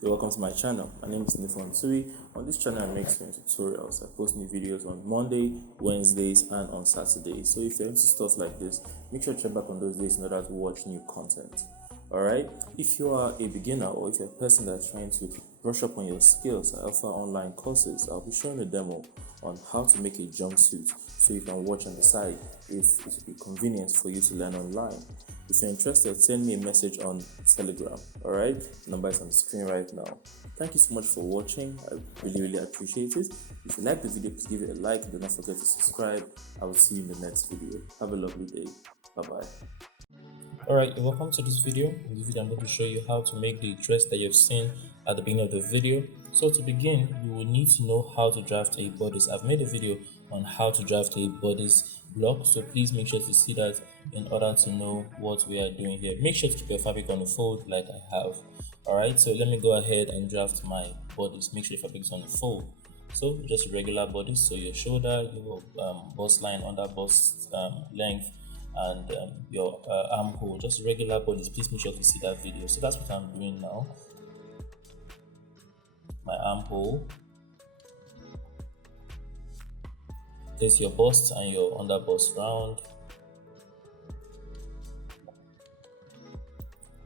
You're welcome to my channel. My name is Ndifon Ntui. On this channel, I make tutorials. I post new videos on Monday, Wednesdays, and on Saturdays. So if you're into stuff like this, make sure to check back on those days in order to watch new content. Alright, if you are a beginner or if you're a person that's trying to brush up on your skills, I offer online courses. I'll be showing a demo on how to make a jumpsuit so you can watch on the side if it will be convenient for you to learn online. If you're interested, send me a message on Telegram. Alright, number is on the screen right now. Thank you so much for watching. I really appreciate it. If you like the video, please give it a like. Do not forget to subscribe. I will see you in the next video. Have a lovely day. Bye bye. Alright, welcome to this video. In this video, I'm going to show you how to make the dress that you've seen at the beginning of the video. So to begin, you will need to know how to draft a bodice. I've made a video on how to draft a bodice block, so please make sure to see that in order to know what we are doing here. Make sure to keep your fabric on the fold like I have. Alright, so let me go ahead and draft my bodice. Make sure your fabric is on the fold. So just a regular bodice, so your shoulder, your bust line, under bust length, and your armhole, just regular bodies. Please make sure to see that video. So that's what I'm doing now. My armhole, place your bust and your under bust round.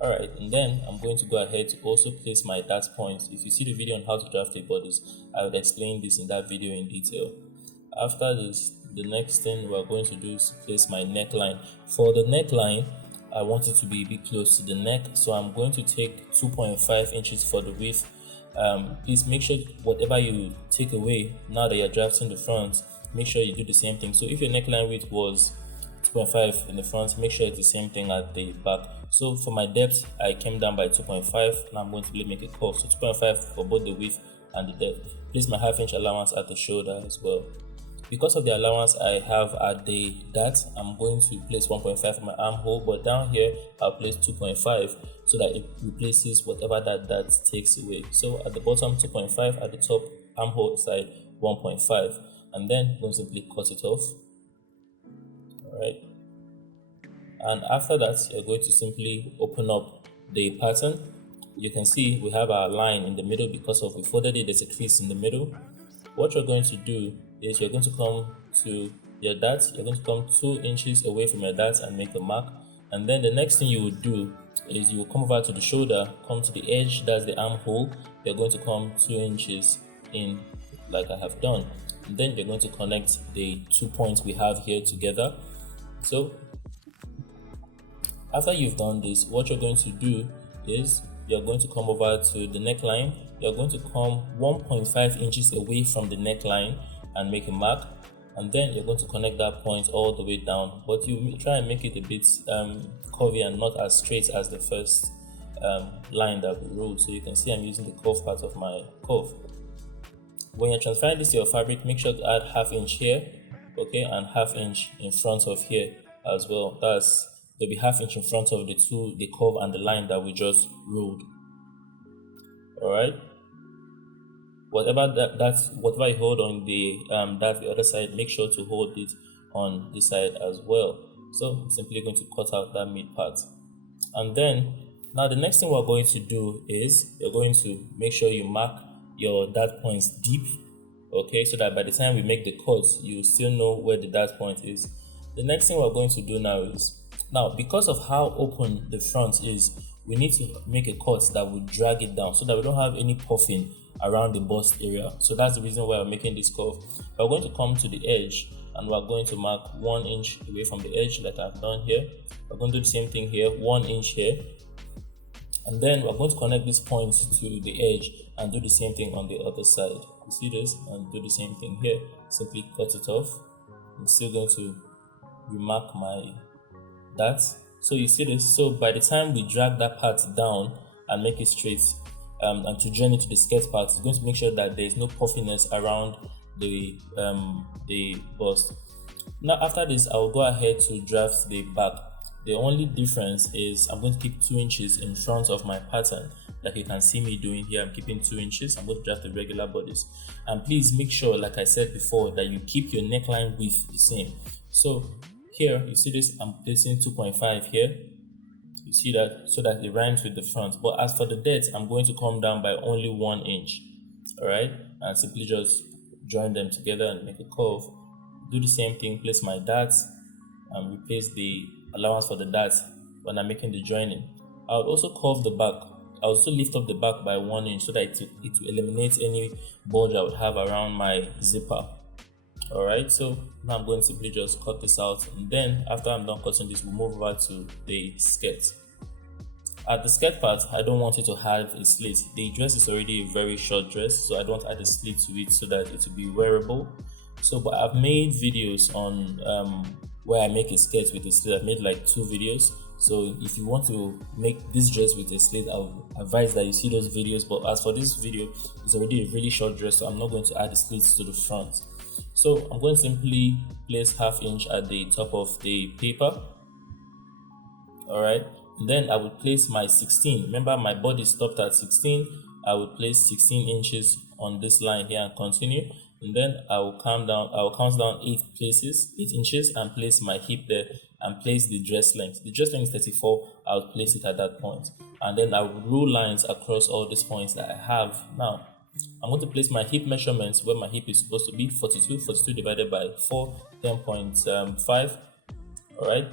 Alright, and then I'm going to go ahead to also place my dart points. If you see the video on how to draft a bodice, I would explain this in that video in detail. After this, the next thing we're going to do is place my neckline. For the neckline, I want it to be a bit close to the neck, so I'm going to take 2.5 inches for the width. Please make sure whatever you take away now that you're drafting the front, make sure you do the same thing. So if your neckline width was 2.5 in the front, make sure it's the same thing at the back. So for my depth, I came down by 2.5. Now I'm going to make a curve. So 2.5 for both the width and the depth. Place my half-inch allowance at the shoulder as well. Because of the allowance I have at the dart, I'm going to place 1.5 for my armhole, but down here I'll place 2.5 so that it replaces whatever that dart takes away. So at the bottom 2.5, at the top armhole side 1.5, and then we'll simply cut it off. Alright, and after that you're going to simply open up the pattern. You can see we have our line in the middle because of we folded it, there's a crease in the middle. What you're going to do is you're going to come to your dart, you're going to come 2 inches away from your dart and make a mark. And then the next thing you would do is you will come over to the shoulder, come to the edge, that's the armhole. You're going to come 2 inches in like I have done. And then you're going to connect the 2 points we have here together. So after you've done this, what you're going to do is you're going to come over to the neckline. You're going to come 1.5 inches away from the neckline and make a mark, and then you're going to connect that point all the way down, but you try and make it a bit curvy and not as straight as the first line that we wrote. So you can see I'm using the curve part of my curve. When you're transferring this to your fabric, make sure to add ½ inch here, okay, and ½ inch in front of here as well. There'll be ½ inch in front of the curve and the line that we just rolled. Alright, whatever whatever you hold on the other side, make sure to hold it on this side as well. So I'm simply going to cut out that mid part, and then now the next thing we're going to do is you're going to make sure you mark your dart points deep, okay, so that by the time we make the cut you still know where the dart point is. The next thing we're going to do now is, because of how open the front is, we need to make a cut that will drag it down so that we don't have any puffing around the bust area. So that's the reason why we're making this curve. We're going to come to the edge and we're going to mark 1 inch away from the edge like I've done here. We're going to do the same thing here, 1 inch here, and then we're going to connect this point to the edge and do the same thing on the other side. You see this, and do the same thing here. Simply cut it off. I'm still going to remark my dart. So you see this, so by the time we drag that part down and make it straight and to join it to the skirt part, it's going to make sure that there is no puffiness around the bust. Now after this, I will go ahead to draft the back. The only difference is I'm going to keep 2 inches in front of my pattern. Like you can see me doing here, I'm keeping 2 inches. I'm going to draft the regular bodice. And please make sure, like I said before, that you keep your neckline width the same. So here, you see this, I'm placing 2.5 here. You see that? So that it rhymes with the front. But as for the depth, I'm going to come down by only 1 inch. Alright? And simply just join them together and make a curve. Do the same thing, place my darts and replace the allowance for the darts when I'm making the joining. I would also curve the back. I would also lift up the back by 1 inch so that it will eliminate any bulge I would have around my zipper. Alright, so now I'm going to simply just cut this out, and then after I'm done cutting this, we'll move over to the skirt. At the skirt part, I don't want it to have a slit. The dress is already a very short dress, so I don't add a slit to it so that it will be wearable. So, but I've made videos on where I make a skirt with a slit. I've made like 2 videos. So if you want to make this dress with a slit, I would advise that you see those videos. But as for this video, it's already a really short dress, so I'm not going to add the slits to the front. So I'm going to simply place ½ inch at the top of the paper. Alright, then I would place my 16. Remember, my body stopped at 16. I would place 16 inches on this line here and continue. And then I will count down 8 inches and place my hip there and place the dress length. The dress length is 34. I would place it at that point. And then I will rule lines across all these points that I have. Now, I'm going to place my hip measurements where my hip is supposed to be, 42 divided by 4, 10.5. Alright.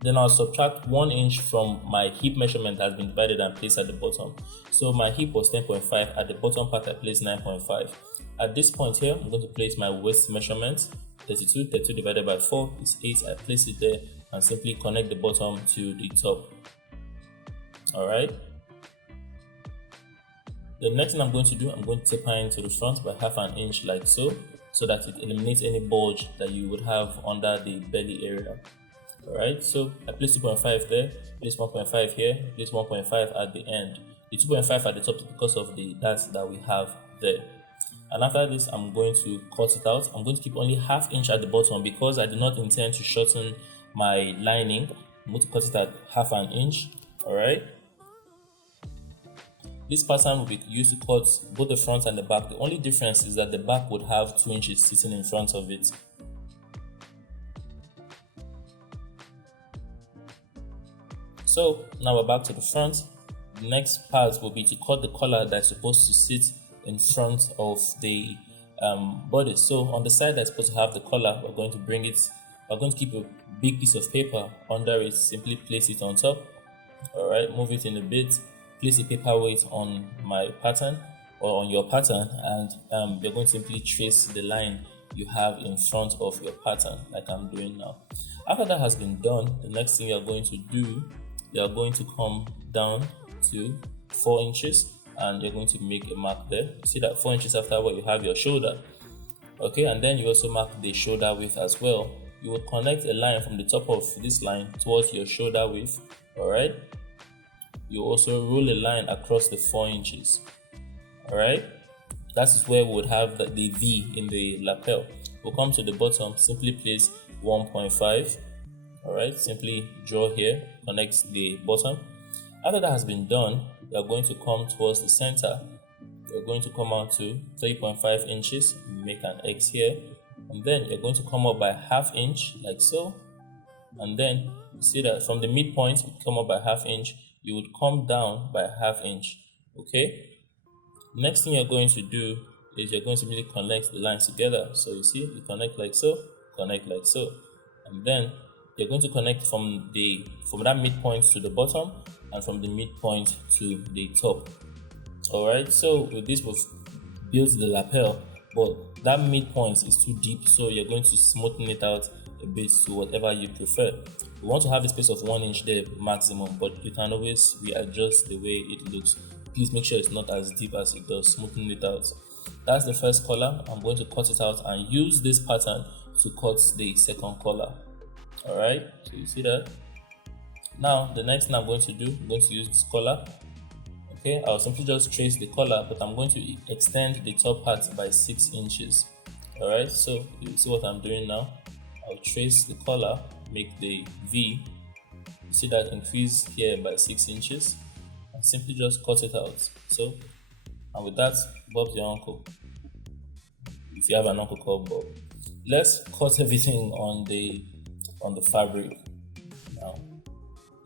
Then I'll subtract 1 inch from my hip measurement that has been divided and placed at the bottom. So my hip was 10.5. At the bottom part, I placed 9.5. At this point here, I'm going to place my waist measurement. 32 divided by 4 is 8. I place it there and simply connect the bottom to the top. Alright. The next thing I'm going to do, I'm going to taper into the front by ½ inch like so that it eliminates any bulge that you would have under the belly area. Alright, so I place 2.5 there, place 1.5 here, place 1.5 at the end. The 2.5 at the top is because of the darts that we have there. And after this, I'm going to cut it out. I'm going to keep only ½ inch at the bottom because I do not intend to shorten my lining. I'm going to cut it at ½ inch. Alright. This pattern will be used to cut both the front and the back. The only difference is that the back would have 2 inches sitting in front of it. So now we're back to the front. The next part will be to cut the collar that's supposed to sit in front of the body. So on the side that's supposed to have the collar, we're going to keep a big piece of paper under it, simply place it on top. Alright, move it in a bit, place a paperweight on my pattern or on your pattern, and you're going to simply trace the line you have in front of your pattern like I'm doing now. After that has been done, the next thing you're going to do, you're going to come down to 4 inches and you're going to make a mark there. See that 4 inches after where you have your shoulder. Okay, and then you also mark the shoulder width as well. You will connect a line from the top of this line towards your shoulder width. Alright. You also roll a line across the 4 inches. Alright. That is where we would have the V in the lapel. We'll come to the bottom, simply place 1.5. Alright, simply draw here, connect the bottom. After that has been done, we are going to come towards the center. You're going to come out to 3.5 inches, make an X here, and then you're going to come up by ½ inch like so. And then you see that from the midpoint, you come up by ½ inch, you would come down by ½ inch. Okay. Next thing you're going to do is you're going to really connect the lines together. So you see, you connect like so, and then you're going to connect from that midpoint to the bottom and from the midpoint to the top. Alright, so with this we've built the lapel, but that midpoint is too deep, so you're going to smoothen it out a bit to whatever you prefer. We want to have a space of 1 inch there maximum, but you can always readjust the way it looks. Please make sure it's not as deep as it does, smoothen it out. That's the first collar. I'm going to cut it out and use this pattern to cut the second collar. Alright, so you see that. Now the next thing I'm going to do, I'm going to use this collar. Okay, I'll simply just trace the collar, but I'm going to extend the top part by 6 inches. Alright, so you see what I'm doing now. I'll trace the collar, make the V. You see that increase here by 6 inches, and simply just cut it out. So, and with that, Bob's your uncle. If you have an uncle called Bob. Let's cut everything on the fabric now.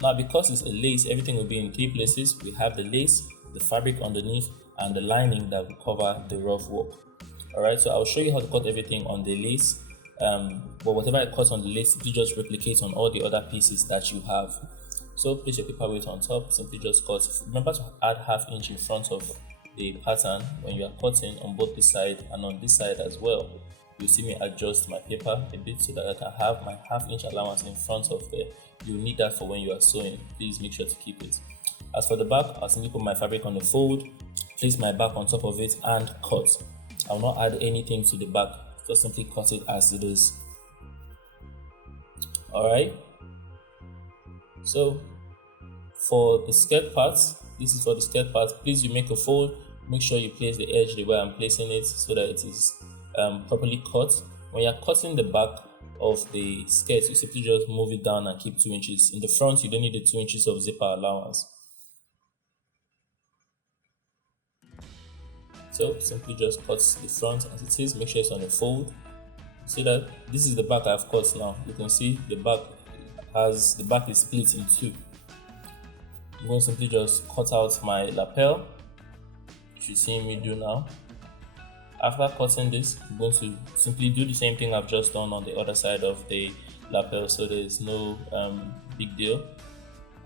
Now, because it's a lace, everything will be in 3 places. We have the lace, the fabric underneath, and the lining that will cover the rough work. Alright, so I'll show you how to cut everything on the lace. But whatever I cut on the lace, you just replicate on all the other pieces that you have. So place your paper weight on top, simply just cut. Remember to add ½ inch in front of the pattern when you are cutting on both this side and on this side as well. You see me adjust my paper a bit so that I can have my ½ inch allowance in front of there. You need that for when you are sewing. Please make sure to keep it. As for the back, I'll simply put my fabric on the fold, place my back on top of it and cut. I'll not add anything to the back, just simply cut it as it is. Alright, so for the skirt part, this is for the skirt part. Please, you make a fold, make sure you place the edge the way I'm placing it so that it is properly cut. When you're cutting the back of the skirt, you simply just move it down and keep 2 inches. In the front, you don't need the 2 inches of zipper allowance. So simply just cut the front as it is, make sure it's on a fold. See that this is the back I've cut now. You can see the back is split in 2. I'm going to simply just cut out my lapel, which you see me do now. After cutting this, I'm going to simply do the same thing I've just done on the other side of the lapel, so there is no big deal.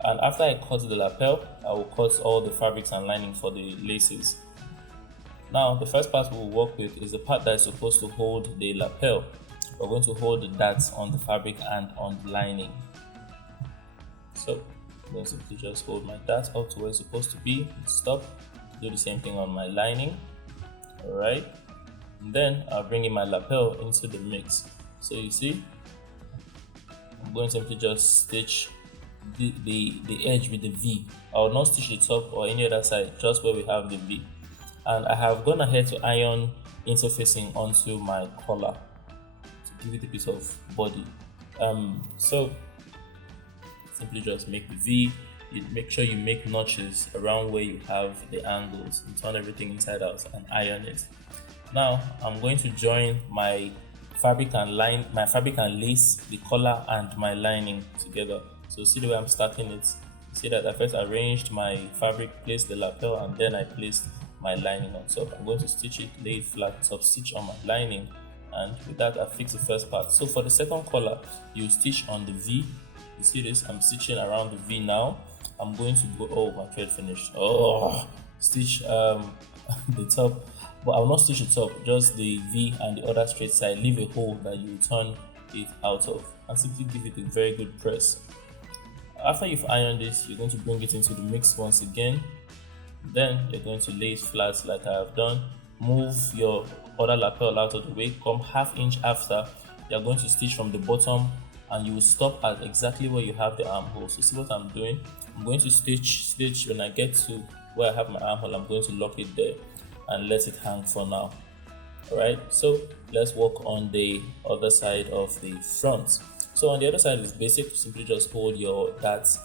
And after I cut the lapel, I will cut all the fabrics and lining for the laces. Now, the first part we'll work with is the part that is supposed to hold the lapel. We're going to hold the darts on the fabric and on the lining. So, I'm going to simply just hold my darts up to where it's supposed to be, stop, do the same thing on my lining. Alright, and then I'll bring in my lapel into the mix. So you see, I'm going to simply just stitch the edge with the V. I will not stitch the top or any other side, just where we have the V. And I have gone ahead to iron interfacing onto my collar to give it a bit of body. So simply just make the V. You make sure you make notches around where you have the angles and turn everything inside out and iron it. Now I'm going to join my fabric and lace, the collar and my lining together. So see the way I'm starting it. See that I first arranged my fabric, placed the lapel, and then I placed my lining on top. I'm going to stitch it, lay it flat, top stitch on my lining, and with that I fix the first part. So for the second collar, you stitch on the V. You see this? I'm stitching around the V now. I'm going to go, oh, my thread finished. Stitch the top, but I will not stitch the top, just the V and the other straight side. Leave a hole that you turn it out of and simply give it a very good press. After you've ironed this, you're going to bring it into the mix once again. Then you're going to lay it flat like I have done. Move your other lapel out of the way. Come ½ inch after, you're going to stitch from the bottom and you will stop at exactly where you have the armhole. So see what I'm doing? I'm going to stitch when I get to where I have my armhole. I'm going to lock it there and let it hang for now. Alright, so let's work on the other side of the front. So on the other side is basic. Simply just hold your darts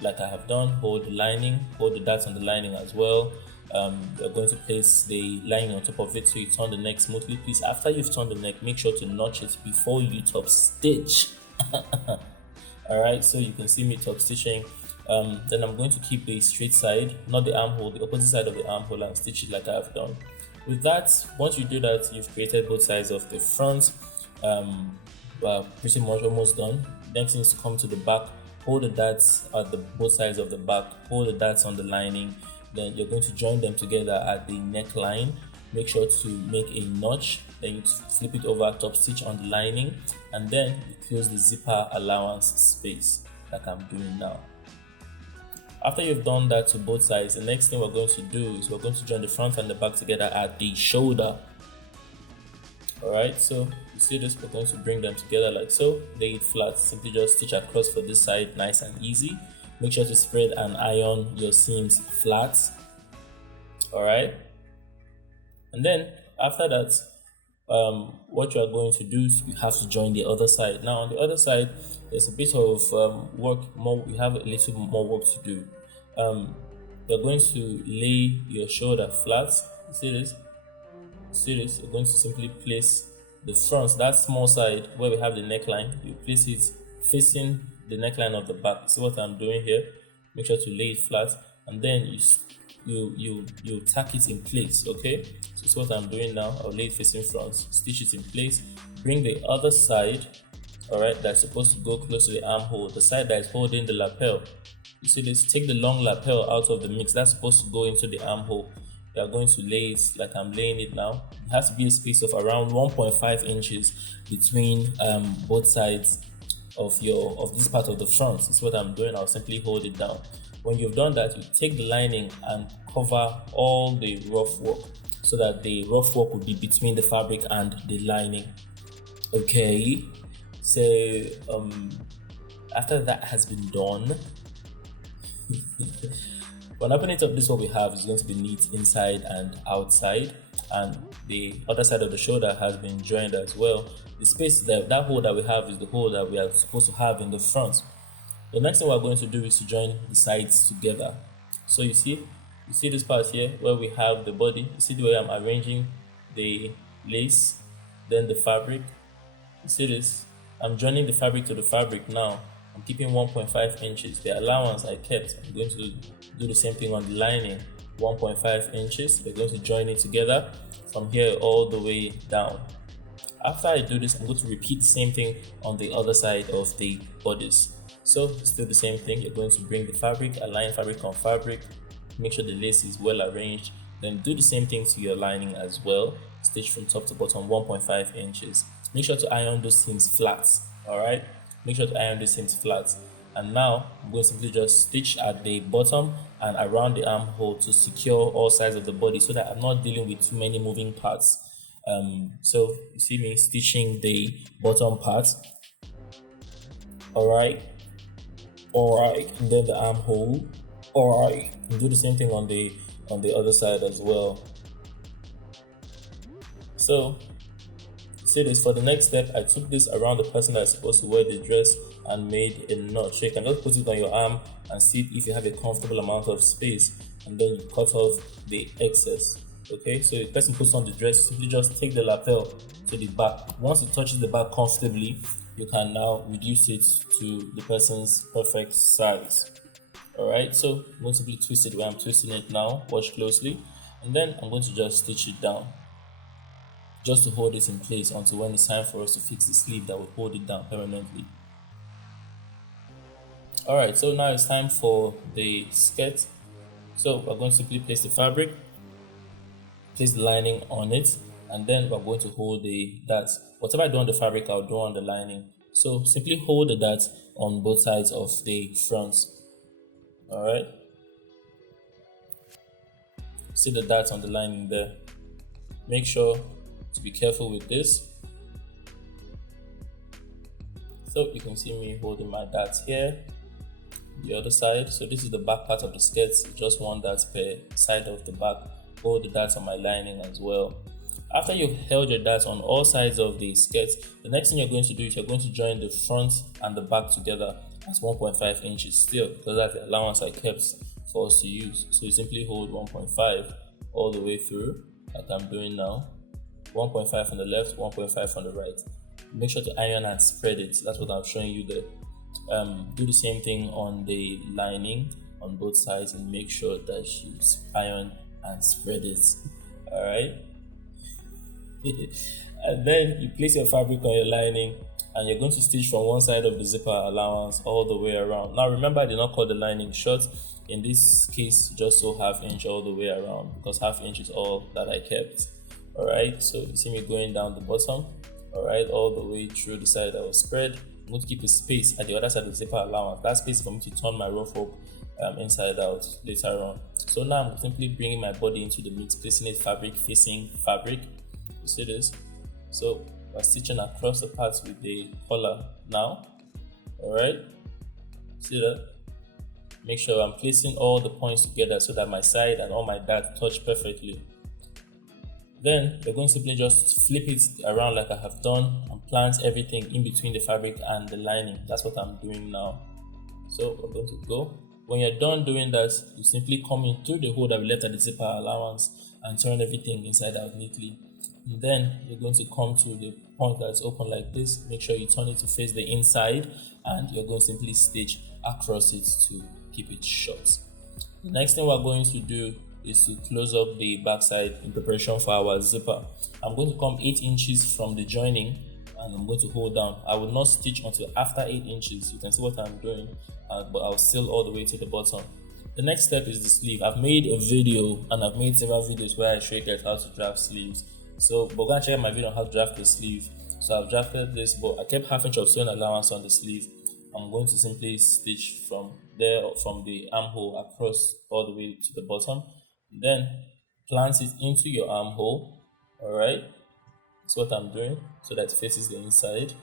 like I have done. Hold the lining, hold the darts on the lining as well. You're going to place the lining on top of it so you turn the neck smoothly. Please, after you've turned the neck, make sure to notch it before you top stitch. Alright, so you can see me top stitching. Then I'm going to keep the straight side, not the armhole, the opposite side of the armhole, and stitch it like I have done. With that, once you do that, you've created both sides of the front. We're pretty much almost done. Next thing is to come to the back. Hold the darts at both sides of the back. Hold the darts on the lining. Then you're going to join them together at the neckline. Make sure to make a notch. Then you flip it over, top stitch on the lining, and then you close the zipper allowance space like I'm doing now. After you've done that to both sides, the next thing we're going to do is we're going to join the front and the back together at the shoulder. Alright, so you see this, we're going to bring them together like so. Lay it flat, simply just stitch across for this side, nice and easy. Make sure to spread and iron your seams flat. Alright, and then after that, what you are going to do is you have to join the other side. Now on the other side, there's a bit of work more. We have a little more work to do. You're going to lay your shoulder flat. You see this? See this? You're going to simply place the front, that small side where we have the neckline. You place it facing the neckline of the back. See what I'm doing here? Make sure to lay it flat, and then you tack it in place. Okay, so see what I'm doing now. I'll lay it facing front, stitch it in place, bring the other side, all right, that's supposed to go close to the armhole, the side that is holding the lapel. You see this? Take the long lapel out of the mix. That's supposed to go into the armhole. You are going to lay it like I'm laying it now. It has to be a space of around 1.5 inches between both sides of this part of the front. This is what I'm doing. I'll simply hold it down. When you've done that, you take the lining and cover all the rough work so that the rough work will be between the fabric and the lining. Okay, so after that has been done, when opening it up, this is what we have. Is going to be neat inside and outside, and the other side of the shoulder has been joined as well. The space that hole that we have is the hole that we are supposed to have in the front. The next thing we're going to do is to join the sides together. So you see this part here where we have the body. You see the way I'm arranging the lace, then the fabric. You see this? I'm joining the fabric to the fabric now. I'm keeping 1.5 inches. The allowance I kept, I'm going to do the same thing on the lining. 1.5 inches. We're going to join it together from here all the way down. After I do this, I'm going to repeat the same thing on the other side of the bodice. So still the same thing. You're going to bring the fabric, align fabric on fabric, make sure the lace is well arranged, then do the same thing to your lining as well. Stitch from top to bottom 1.5 inches. Make sure to iron those seams flat. All right, make sure to iron these seams flat. And now I'm going to simply just stitch at the bottom and around the armhole to secure all sides of the body so that I'm not dealing with too many moving parts. So you see me stitching the bottom part. All right, and then the armhole. All right, and do the same thing on the other side as well. So see this, for the next step, I took this around the person that's supposed to wear the dress and made a knot. So you can just put it on your arm and see if you have a comfortable amount of space, and then you cut off the excess. Okay, so the person puts on the dress, simply just take the lapel to the back. Once it touches the back comfortably, you can now reduce it to the person's perfect size. All right, so I'm going to simply twist it where I'm twisting it now. Watch closely, and then I'm going to just stitch it down, just to hold it in place until when it's time for us to fix the sleeve that will hold it down permanently. Alright, so now it's time for the skirt. So we're going to simply place the fabric, place the lining on it, and then we're going to hold the darts. Whatever I do on the fabric, I'll do on the lining. So simply hold the darts on both sides of the front. Alright, see the darts on the lining there. Make sure to be careful with this. So you can see me holding my darts here, the other side. So this is the back part of the skirt, just one dart per side of the back. Hold the darts on my lining as well. After you've held your darts on all sides of the skirt, the next thing you're going to do is you're going to join the front and the back together at 1.5 inches still, because that's the allowance I kept for us to use. So you simply hold 1.5 all the way through like I'm doing now. 1.5 on the left, 1.5 on the right. Make sure to iron and spread it. That's what I'm showing you there. Do the same thing on the lining on both sides and make sure that you iron and spread it. Alright. And then you place your fabric on your lining and you're going to stitch from one side of the zipper allowance all the way around. Now remember, I did not cut the lining short. In this case, just so half inch all the way around, because half inch is all that I kept. Alright, so you see me going down the bottom, alright, all the way through the side that was spread. I'm going to keep a space at the other side of the zipper allowance. That space for me to turn my rough hook inside out later on. So now I'm simply bringing my body into the mix, placing it fabric facing fabric. You see this? So we're stitching across the parts with the collar now. Alright, see that? Make sure I'm placing all the points together so that my side and all my darts touch perfectly. Then we're going to simply just flip it around like I have done and plant everything in between the fabric and the lining. That's what I'm doing now. So we're going to go. When you're done doing that, you simply come in through the hole that we left at the zipper allowance and turn everything inside out neatly. And then you're going to come to the point that's open like this. Make sure you turn it to face the inside, and you're going to simply stitch across it to keep it shut. The next thing we're going to do is to close up the backside in preparation for our zipper. I'm going to come 8 inches from the joining, and I'm going to hold down. I will not stitch until after 8 inches. You can see what I'm doing, but I'll seal all the way to the bottom. The next step is the sleeve. I've made a video, and I've made several videos where I show you guys how to draft sleeves. So, but go and check out my video on how to draft the sleeve. So I've drafted this, but I kept 1/2 inch of sewing allowance on the sleeve. I'm going to simply stitch from there, from the armhole across all the way to the bottom. Then plant it into your armhole. Alright, that's what I'm doing, so that it faces the inside.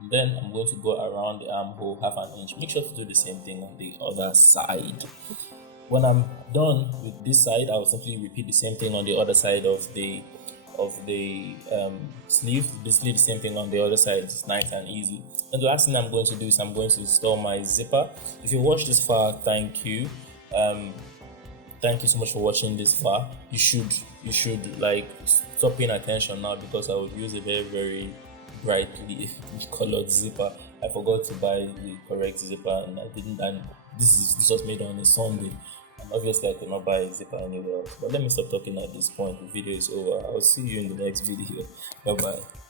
And then I'm going to go around the armhole 1/2 inch. Make sure to do the same thing on the other side. When I'm done with this side, I'll simply repeat the same thing on the other side of the sleeve. Basically the same thing on the other side. It's nice and easy. And the last thing I'm going to do is I'm going to install my zipper. If you watched this far, thank you. Thank you so much for watching this far. You should like stop paying attention now, because I would use a very brightly colored zipper. I forgot to buy the correct zipper, and I didn't. And this was made on a Sunday, and obviously I could not buy a zipper anywhere else. But let me stop talking at this point. The video is over. I'll see you in the next video. Bye bye.